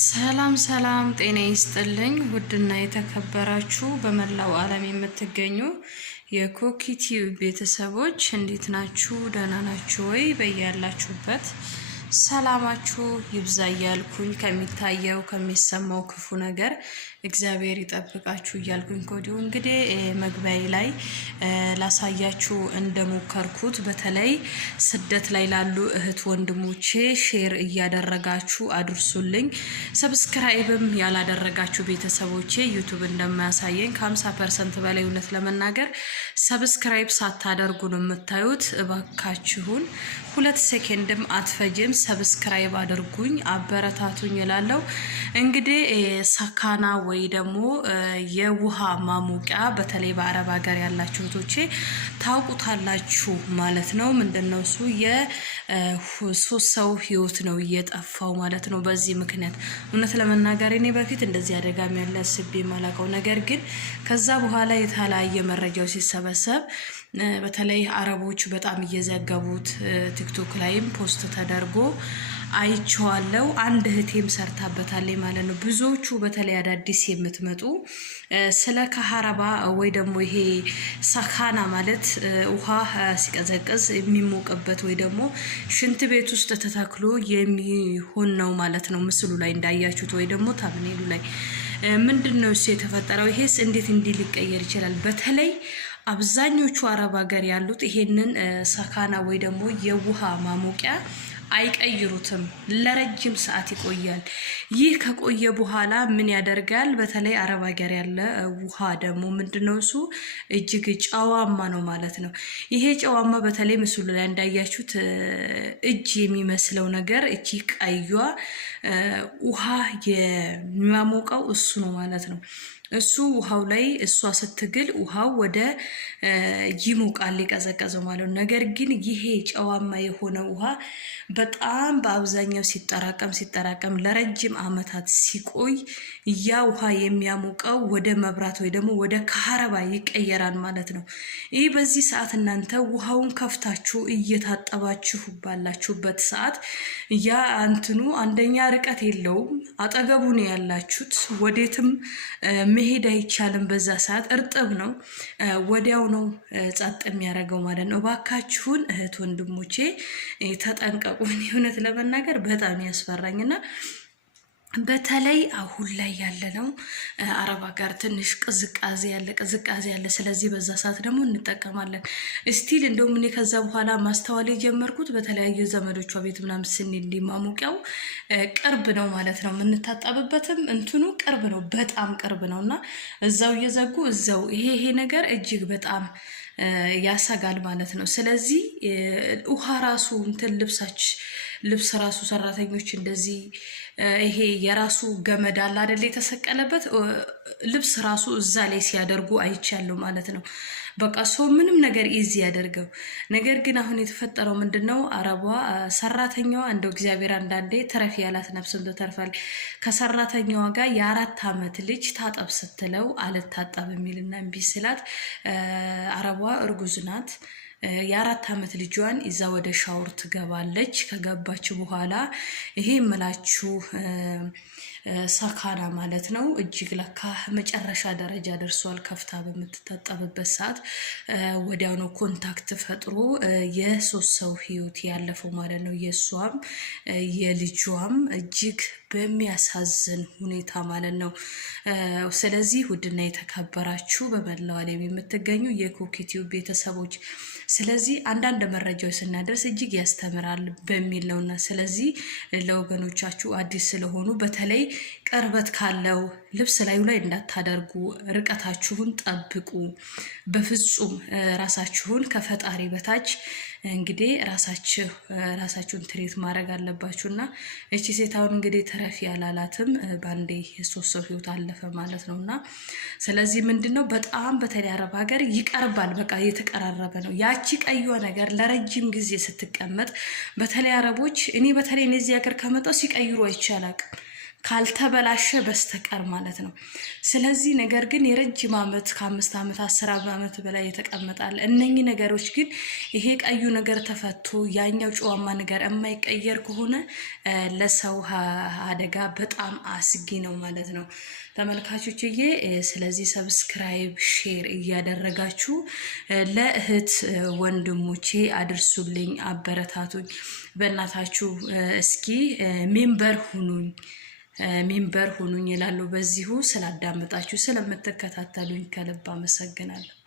ሰላም ሰላም ጤና ይስጥልኝ ውድና የተከበራችሁ በመላው ዓለም የምትገኙ የኮኪቲው ቤተሰቦች እንዴት ናችሁ? ደህና ናችሁ ወይ? በያላችሁበት ሰላማችሁ ይብዛ እያልኩኝ ከሚታየው ከሚሰማው ክፉ ነገር እግዚአብሔር ይጠብቃችሁ እያልኩኝ ከወዲሁ እንግዲህ መግቢያዬ ላይ ላሳያችሁ እንደሞከርኩት በተለይ ስደት ላይ ላሉ እህት ወንድሞቼ ሼር እያደረጋችሁ አድርሱልኝ። ሰብስክራይብም ያላደረጋችሁ ቤተሰቦቼ ዩቲዩብ እንደማያሳየኝ ከ50% በላይ እውነት ለመናገር ሰብስክራይብ ሳታደርጉ ነው የምታዩት። እባካችሁን 2 ሴኮንድም አትፈጅም፣ ሰብስክራይብ አድርጉኝ፣ አበረታቱኝ እላለሁ። እንግዲህ ሰካና ወይ ደግሞ የውሃ ማሞቂያ በተለይ በአረብ ሀገር ያላችሁ እህቶቼ ታውቁታላችሁ ማለት ነው። ምንድነው እሱ የሶስት ሰው ህይወት ነው እየጠፋው ማለት ነው። በዚህ ምክንያት እውነት ለመናገር እኔ በፊት እንደዚህ አደጋም ያለ ስቤ ማላቀው ነገር ግን ከዛ በኋላ የተለያየ መረጃው ሲሰበሰብ በተለይ አረቦች በጣም እየዘገቡት ቲክቶክ ላይም ፖስት ተደርጎ አይቼዋለሁ። አንድ እህቴም ሰርታበታለች ማለት ነው። ብዙዎቹ በተለይ አዳዲስ የምትመጡ ስለ ከሀረባ ወይ ደግሞ ይሄ ሰካና ማለት ውሃ ሲቀዘቅዝ የሚሞቅበት ወይ ደግሞ ሽንት ቤት ውስጥ ተተክሎ የሚሆን ነው ማለት ነው። ምስሉ ላይ እንዳያችሁት ወይ ደግሞ ታምኔሉ ላይ ምንድነው እሱ የተፈጠረው? ይሄስ እንዴት እንዲህ ሊቀየር ይችላል? በተለይ አብዛኞቹ አረብ ሀገር ያሉት ይሄንን ሰካና ወይ ደግሞ የውሃ ማሞቂያ አይቀይሩትም። ለረጅም ሰዓት ይቆያል። ይህ ከቆየ በኋላ ምን ያደርጋል? በተለይ አረብ ሀገር ያለ ውሃ ደግሞ ምንድነው እሱ እጅግ ጨዋማ ነው ማለት ነው። ይሄ ጨዋማ በተለይ ምስሉ ላይ እንዳያችሁት እጅ የሚመስለው ነገር እቺ ቀይዋ ውሃ የሚያሞቀው እሱ ነው ማለት ነው። እሱ ውሃው ላይ እሷ ስትግል ውሃው ወደ ይሞቃል ይቀዘቀዘው ማለት ነው። ነገር ግን ይሄ ጨዋማ የሆነ ውሃ በጣም በአብዛኛው ሲጠራቀም ለረጅም ዓመታት ሲቆይ ያ ውሃ የሚያሞቀው ወደ መብራት ወይ ደግሞ ወደ ከሀረባ ይቀየራል ማለት ነው። ይህ በዚህ ሰዓት እናንተ ውሃውን ከፍታችሁ እየታጠባችሁ ባላችሁበት ሰዓት ያ እንትኑ አንደኛ ርቀት የለውም፣ አጠገቡ ነው ያላችሁት፣ ወዴትም መሄድ አይቻልም። በዛ ሰዓት እርጥብ ነው፣ ወዲያው ነው ጸጥ የሚያደርገው ማለት ነው። እባካችሁን እህት ወንድሞቼ ተጠንቀቁ። እውነት ለመናገር በጣም ያስፈራኝና በተለይ አሁን ላይ ያለነው አረብ ሀገር ትንሽ ቅዝቃዜ ያለ ስለዚህ በዛ ሰዓት ደግሞ እንጠቀማለን። ስቲል እንደውም እኔ ከዛ በኋላ ማስተዋል የጀመርኩት በተለያዩ ዘመዶቿ ቤት ምናምን ስንሄድ እንዲማሙቂያው ቅርብ ነው ማለት ነው። የምንታጠብበትም እንትኑ ቅርብ ነው፣ በጣም ቅርብ ነው እና እዛው እየዘጉ እዛው ይሄ ነገር እጅግ በጣም ያሰጋል ማለት ነው። ስለዚህ ውሃ ራሱ እንትን ልብስ ራሱ ሰራተኞች እንደዚህ ይሄ የራሱ ገመድ አለ አይደል የተሰቀለበት ልብስ ራሱ እዛ ላይ ሲያደርጉ አይቻለሁ ማለት ነው። በቃ ሰው ምንም ነገር ኢዚ ያደርገው። ነገር ግን አሁን የተፈጠረው ምንድነው? አረቧ ሰራተኛዋ እንደው እግዚአብሔር አንዳንዴ ተረፍ ያላት ነፍስም ተተርፋል። ከሰራተኛዋ ጋር የ4 ዓመት ልጅ ታጠብ ስትለው አልታጠብ የሚልና እምቢ ስላት አረቧ እርጉዝ ናት። የ4 ዓመት ልጇን ይዛ ወደ ሻወር ትገባለች። ከገባች በኋላ ይሄ የምላችሁ ሰካና ማለት ነው እጅግ ለካ መጨረሻ ደረጃ ደርሷል። ከፍታ በምትታጠብበት ሰዓት ወዲያው ነው ኮንታክት ፈጥሮ የ3 ሰው ህይወት ያለፈው ማለት ነው። የሷም የልጇም እጅግ በሚያሳዝን ሁኔታ ማለት ነው። ስለዚህ ውድና የተከበራችሁ በመላው ዓለም የምትገኙ የኮኪቲው ቤተሰቦች ስለዚህ አንዳንድ መረጃዎች ስናደርስ እጅግ ያስተምራል በሚል ነውና ስለዚህ ለወገኖቻችሁ አዲስ ስለሆኑ በተለይ ቅርበት ካለው ልብስ ላዩ ላይ እንዳታደርጉ፣ ርቀታችሁን ጠብቁ። በፍጹም ራሳችሁን ከፈጣሪ በታች እንግዲህ ራሳችሁን ትሪት ማድረግ አለባችሁና እቺ ሴታውን እንግዲህ ተረፍ ያላላትም ባንዴ የ3 ሰው ህይወት አለፈ ማለት ነውና ስለዚህ ምንድነው በጣም በተለይ አረብ ሀገር ይቀርባል። በቃ የተቀራረበ ነው። ያቺ ቀይዋ ነገር ለረጅም ጊዜ ስትቀመጥ በተለይ አረቦች እኔ በተለይ እነዚህ ሀገር ከመጣው ሲቀይሩ አይቻላል። ካልተበላሸ በስተቀር ማለት ነው። ስለዚህ ነገር ግን የረጅም ዓመት ከ5 ዓመት 10 ዓመት በላይ የተቀመጣል። እነኚህ ነገሮች ግን ይሄ ቀዩ ነገር ተፈቶ ያኛው ጨዋማ ነገር የማይቀየር ከሆነ ለሰው አደጋ በጣም አስጊ ነው ማለት ነው ተመልካቾችዬ። ስለዚህ ሰብስክራይብ ሼር እያደረጋችሁ ለእህት ወንድሞቼ አድርሱልኝ፣ አበረታቱኝ በእናታችሁ። እስኪ ሜምበር ሁኑኝ ይላሉ። በዚሁ ስላዳመጣችሁ ስለምትከታተሉኝ ከልብ አመሰግናለሁ።